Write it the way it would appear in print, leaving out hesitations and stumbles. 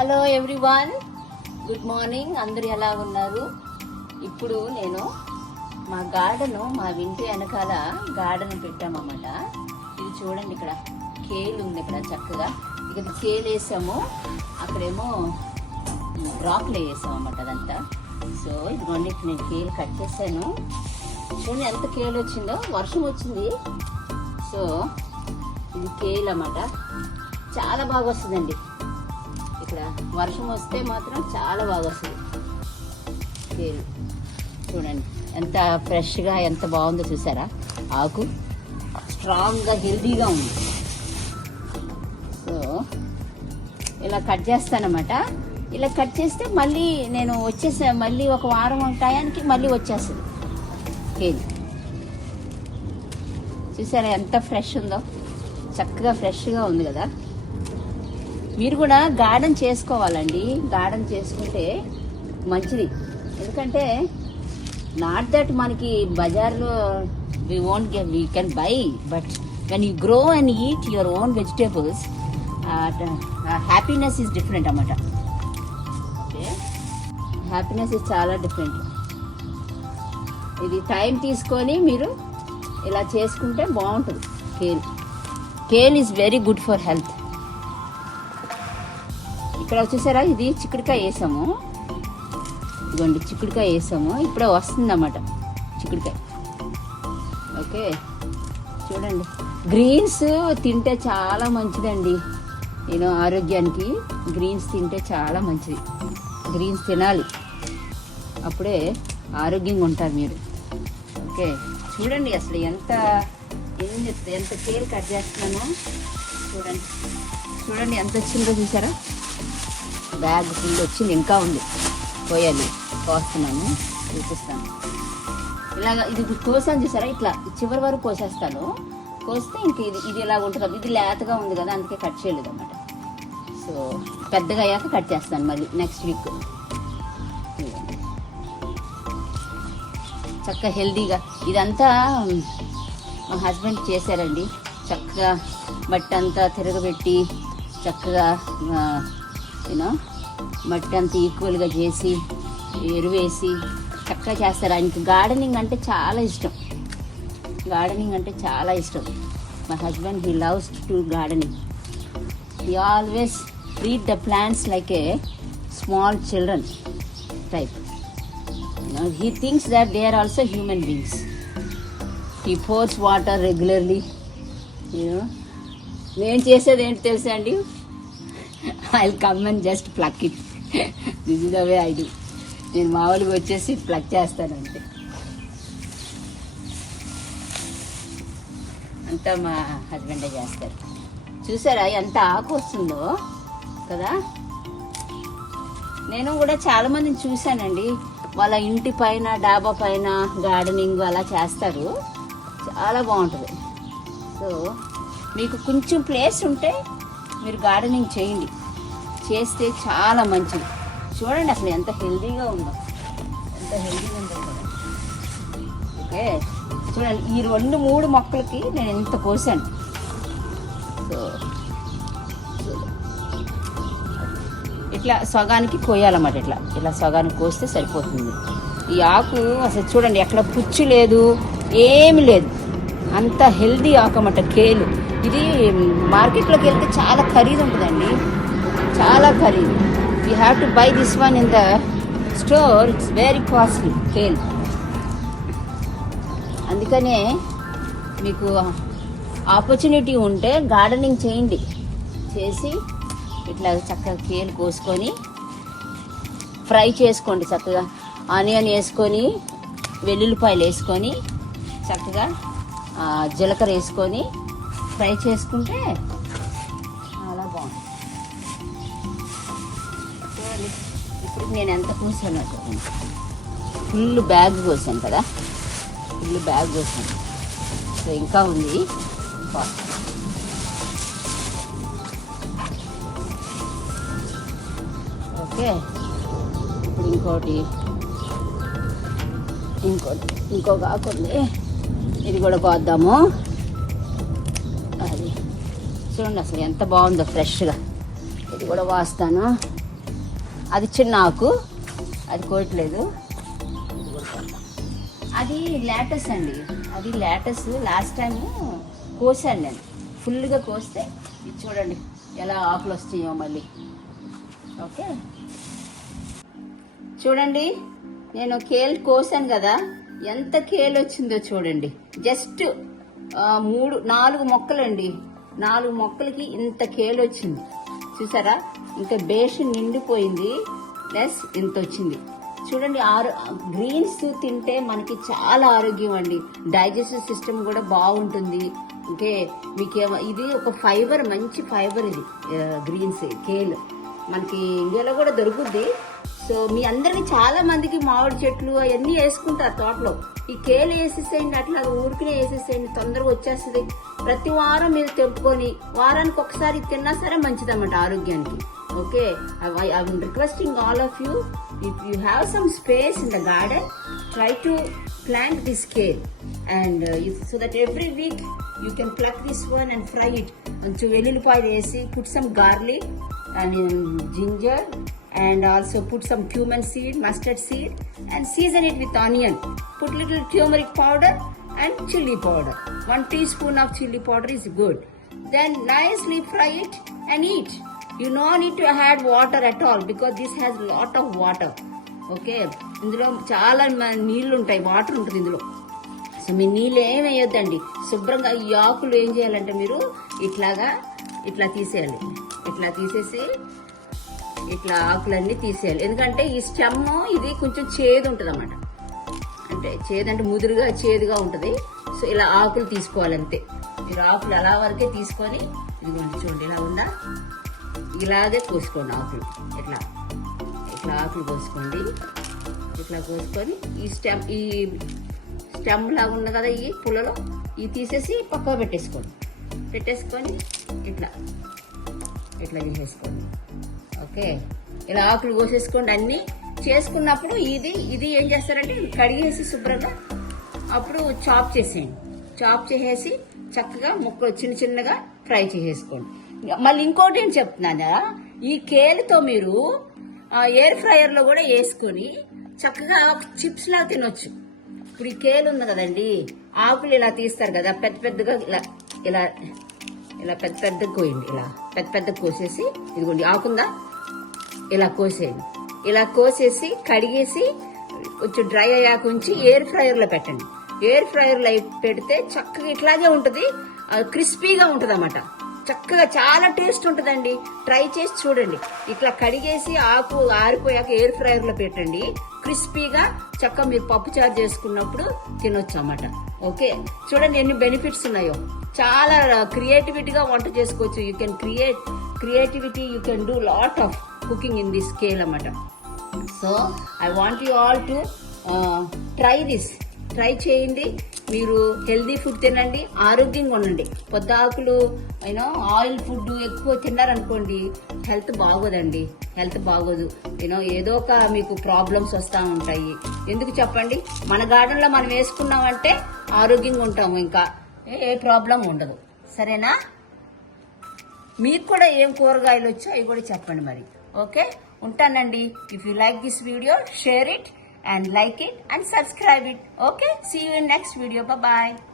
Hello everyone, good morning. అందరు ఎలా ఉన్నారు? ఇప్పుడు నేను మా గార్డెను, మా ఇంటి వెనకాల గార్డెన్ పెట్టామన్నమాట. ఇది చూడండి, ఇక్కడ కేల్ ఉంది. ఇక్కడ చక్కగా ఇక్కడ కేల్ వేసాము, అక్కడేమో బ్రాక్లీ వేసాము అన్నమాట అదంతా. సో ఇదిగోండి, నేను కేల్ కట్ చేశాను. చూడండి ఎంత కేల్ వచ్చిందో. వర్షం వచ్చింది, సో ఇది కేల్ అన్నమాట. చాలా బాగా వస్తుందండి. ఇక్కడ వర్షం వస్తే మాత్రం చాలా బాగా వస్తుంది కేల్. చూడండి ఎంత ఫ్రెష్గా, ఎంత బాగుందో చూసారా. ఆకు స్ట్రాంగ్గా, హెల్దీగా ఉంది. సో ఇలా కట్ చేస్తానమాట. ఇలా కట్ చేస్తే మళ్ళీ నేను మళ్ళీ ఒక వారం టయానికి మళ్ళీ వచ్చేస్తుంది కేల్. చూసారా ఎంత ఫ్రెష్ ఉందో, చక్కగా ఫ్రెష్గా ఉంది కదా. మీరు కూడా గార్డెన్ చేసుకోవాలండి. గార్డెన్ చేసుకుంటే మంచిది. ఎందుకంటే నాట్ దట్ మనకి బజార్లో we can buy, but when you grow and eat your own vegetables, happiness is different అన్నమాట. ఓకే, హ్యాపీనెస్ ఈజ్ చాలా డిఫరెంట్. ఇది టైం తీసుకొని మీరు ఇలా చేసుకుంటే బాగుంటుంది. Kale is very good for health. ఇక్కడ చూసారా, ఇది చిక్కుడుకాయ వేసాము. ఇదిగోండి చిక్కుడుకాయ వేసాము, ఇప్పుడే వస్తుంది అన్నమాట చిక్కుడుకాయ. ఓకే, చూడండి. గ్రీన్స్ తింటే చాలా మంచిదండి. నేను ఆరోగ్యానికి గ్రీన్స్ తింటే చాలా మంచిది. గ్రీన్స్ తినాలి, అప్పుడే ఆరోగ్యంగా ఉంటారు మీరు. ఓకే, చూడండి అసలు ఎంత కేర్ కట్ చేస్తున్నానో. చూడండి చూడండి ఎంత వచ్చిందో చూసారా. బ్యాగ్ ఫుల్ వచ్చింది, ఇంకా ఉంది కోయాలి. కోస్తున్నాను, చూపిస్తాను. ఇలాగ ఇది కోసాను చూసారా, ఇట్లా చివరి వరకు కోసేస్తాను. కోస్తే ఇంక ఇది ఇలాగ ఉంటుంది. ఇది లేతగా ఉంది కదా, అందుకే కట్ చేయలేదు అన్నమాట. సో పెద్దగా అయ్యాక కట్ చేస్తాను మళ్ళీ నెక్స్ట్ వీక్. చక్కగా హెల్దీగా ఇదంతా మా హస్బెండ్ చేశారండి. చక్కగా మట్టి అంతా తిరగబెట్టి, చక్కగా మట్టి అంతా ఈక్వల్గా చేసి, ఎరువేసి చక్కగా చేస్తారు. ఆయనకి గార్డెనింగ్ అంటే చాలా ఇష్టం. గార్డెనింగ్ అంటే చాలా ఇష్టం. My husband, he loves to gardening. He always treat the plants like a small children type. He thinks that they are also human beings. He pours water regularly. నేను చేసేది ఏంటి తెలుసా అండి, I'll come and just pluck it. This is the way I do. నేను మామూలుగా వచ్చేసి pluck చేస్తాను అంతే. అంతా మా హస్బెండే చేస్తారు. చూసారా ఎంత ఆకు వస్తుందో కదా. నేను కూడా చాలా మందిని చూశానండి, వాళ్ళ ఇంటి పైన, డాబా పైన గార్డెనింగ్ అలా చేస్తారు. చాలా బాగుంటుంది. సో మీకు కొంచెం ప్లేస్ ఉంటే మీరు గార్డెనింగ్ చేయండి. చేస్తే చాలా మంచిది. చూడండి అసలు ఎంత హెల్దీగా ఉందో, ఎంత హెల్దీగా ఉందో కదా. ఓకే, చూడండి ఈ 2-3 మొక్కలకి నేను ఎంత కోసాను. సో ఇట్లా సగానికి కోయాలన్నమాట. ఇట్లా సగానికి కోస్తే సరిపోతుంది. ఈ ఆకు అసలు చూడండి, ఎక్కడ పుచ్చు లేదు, ఏమి లేదు. అంత హెల్దీ ఆకు అన్నమాట కేలు. ఇది మార్కెట్లోకి వెళ్తే చాలా ఖరీదు ఉంటుందండి, చాలా ఖరీదు. You have to buy this one in the store. It's very costly kale. అందుకనే మీకు ఆపర్చునిటీ ఉంటే గార్డెనింగ్ చేయండి. చేసి ఇట్లా చక్కగా కేలు కోసుకొని ఫ్రై చేసుకోండి. చక్కగా ఆనియన్ వేసుకొని, వెల్లుల్లిపాయలు వేసుకొని, చక్కగా జీలకర్ర వేసుకొని ఫ్రై చేసుకుంటే చాలా బాగుంటుంది. ఇప్పుడు నేను ఎంత కోసాను, ఫుల్ బ్యాగ్ కోసాను కదా, ఫుల్ బ్యాగ్ కోసాను. సో ఇంకా ఉంది. ఓకే, ఇప్పుడు ఇంకొక ఆకు ఉంది, ఇది కూడా కోద్దాము. అది చూడండి అసలు ఎంత బాగుందో ఫ్రెష్గా. ఇది కూడా వాస్తాను. అది చిన్న ఆకు, అది కోయట్లేదు. అది లేటస్ అండి, అది లేటస్. లాస్ట్ టైము కోసాను నేను, ఫుల్గా కోస్తే ఇది చూడండి ఎలా ఆకులు వస్తాయో మళ్ళీ. ఓకే చూడండి, నేను కేల్ కోసాను కదా, ఎంత కేల్ వచ్చిందో చూడండి. జస్ట్ 4 మొక్కలండి, 4 మొక్కలకి ఇంత కేల్ వచ్చింది చూసారా. ఇంకా బేషన్ నిండిపోయింది, ప్లస్ ఇంత వచ్చింది చూడండి. గ్రీన్స్ తింటే మనకి చాలా ఆరోగ్యం అండి, డైజెస్టివ్ సిస్టమ్ కూడా బాగుంటుంది. ఓకే, మీకేమో ఇది ఒక ఫైబర్, మంచి ఫైబర్ ఇది గ్రీన్స్, కేల్ మనకి ఇండియాలో కూడా దొరుకుద్ది. సో మీ అందరికి చాలా మందికి మామిడి చెట్లు అవన్నీ వేసుకుంటారు తోటలో. ఈ కేలు వేసేసేయండి, అట్లా ఊరికినే వేసేసేయండి, తొందరగా వచ్చేస్తుంది. ప్రతి వారం మీరు తెంపుకొని వారానికి ఒకసారి తిన్నా సరే మంచిదన్నమాట ఆరోగ్యానికి. Okay, I'm requesting all of you, if you have some space in the garden, try to plant this kale and so that every week you can pluck this one and fry it. కొంచెం వెల్లుల్లిపాయలు వేసి, put some garlic and ginger and also put some cumin seed, mustard seed and season it with onion. Put little turmeric powder and chili powder. 1 teaspoon of chili powder is good. Then nicely fry it and eat. You no need to add water at all because this has lot of water. Okay, ఇందులో చాలా నీళ్లు ఉంటాయి, water ఉంటుంది ఇందులో. So మీ నీళ్ళు ఏం వేయొద్దండి, శుభ్రంగా ఈ ఆకులు ఏం చేయాలంటే మీరు ఇట్లా తీసేయాలి. ఇట్లా తీసేసి ఇట్లా ఆకులన్నీ తీసేయాలి. ఎందుకంటే ఈ స్టెమ్ ఇది కొంచెం చేదు ఉంటుంది అన్నమాట, అంటే చేదంటే ముదురుగా చేదుగా ఉంటుంది. సో ఇలా ఆకులు తీసుకోవాలి అంతే. మీరు ఆకులు అలా వరకే తీసుకొని, ఇదిగోండి చూడండి ఇలా ఉందా, ఇలాగే కోసుకోండి ఆకులు. ఇట్లా ఆకులు కోసుకోండి. ఇట్లా కోసుకొని ఈ స్టెమ్ లాగా ఉంది కదా, ఈ పుల్లలో ఇవి తీసేసి పక్కన పెట్టేసుకొని ఇట్లా చేసేసుకోండి. ఓకే, ఇలా ఆకులు కోసేసుకోండి. అన్నీ చేసుకున్నప్పుడు ఇది ఏం చేస్తారంటే కడిగేసి శుభ్రంగా అప్పుడు చాప్ చేసేసి చక్కగా ముక్కలు చిన్నగా ఫ్రై చేసేసుకోండి. మళ్ళీ ఇంకోటి ఏం చెప్తున్నానా, ఈ కేలుతో మీరు ఎయిర్ ఫ్రైయర్ లో కూడా వేసుకొని చక్కగా చిప్స్ లా తినొచ్చు. ఇప్పుడు ఈ కేలు ఉంది కదండి, ఆకులు ఇలా తీస్తారు కదా, పెద్దగా ఇలా పెద్ద కోయండి. ఇలా పెద్ద కోసేసి, ఇదిగోండి ఆకుందా, ఇలా కోసేయండి. ఇలా కోసేసి కడిగేసి కొంచెం డ్రై అయ్యాక ఉంచి ఎయిర్ ఫ్రైయర్ లో పెట్టండి. ఎయిర్ ఫ్రైయర్ లో పెడితే చక్కగా ఇట్లాగే ఉంటుంది, క్రిస్పీగా ఉంటుంది అన్నమాట. చక్కగా చాలా టేస్ట్ ఉంటుందండి, ట్రై చేసి చూడండి. ఇట్లా కడిగేసి ఆకు ఆరిపోయాక ఎయిర్ ఫ్రైయర్ లో పెట్టండి, క్రిస్పీగా చక్కగా మీరు పప్పు చారు చేసుకున్నప్పుడు తినొచ్చు అన్నమాట. ఓకే, చూడండి ఎన్ని బెనిఫిట్స్ ఉన్నాయో. చాలా క్రియేటివిటీగా వంట చేసుకోవచ్చు. You can creativity, you can do lot of cooking in this scale అన్నమాట. So I want you all to try చేయండి. మీరు హెల్దీ ఫుడ్ తినండి, ఆరోగ్యంగా ఉండండి. పొద్దాకులు ఆయిల్ ఫుడ్ ఎక్కువ తిన్నారనుకోండి, హెల్త్ బాగోదు. ఏదో ఒక మీకు ప్రాబ్లమ్స్ వస్తూ ఉంటాయి. ఎందుకు చెప్పండి, మన గార్డెన్ లో మనం వేసుకున్నామంటే ఆరోగ్యంగా ఉంటాము, ఇంకా ఏ ప్రాబ్లం ఉండదు. సరేనా? మీకు కూడా ఏం కూరగాయలు వచ్చో అవి కూడా చెప్పండి మరి. ఓకే, ఉంటానండి. If you like this video, share it and like it and subscribe it. Okay, see you in next video. Bye bye.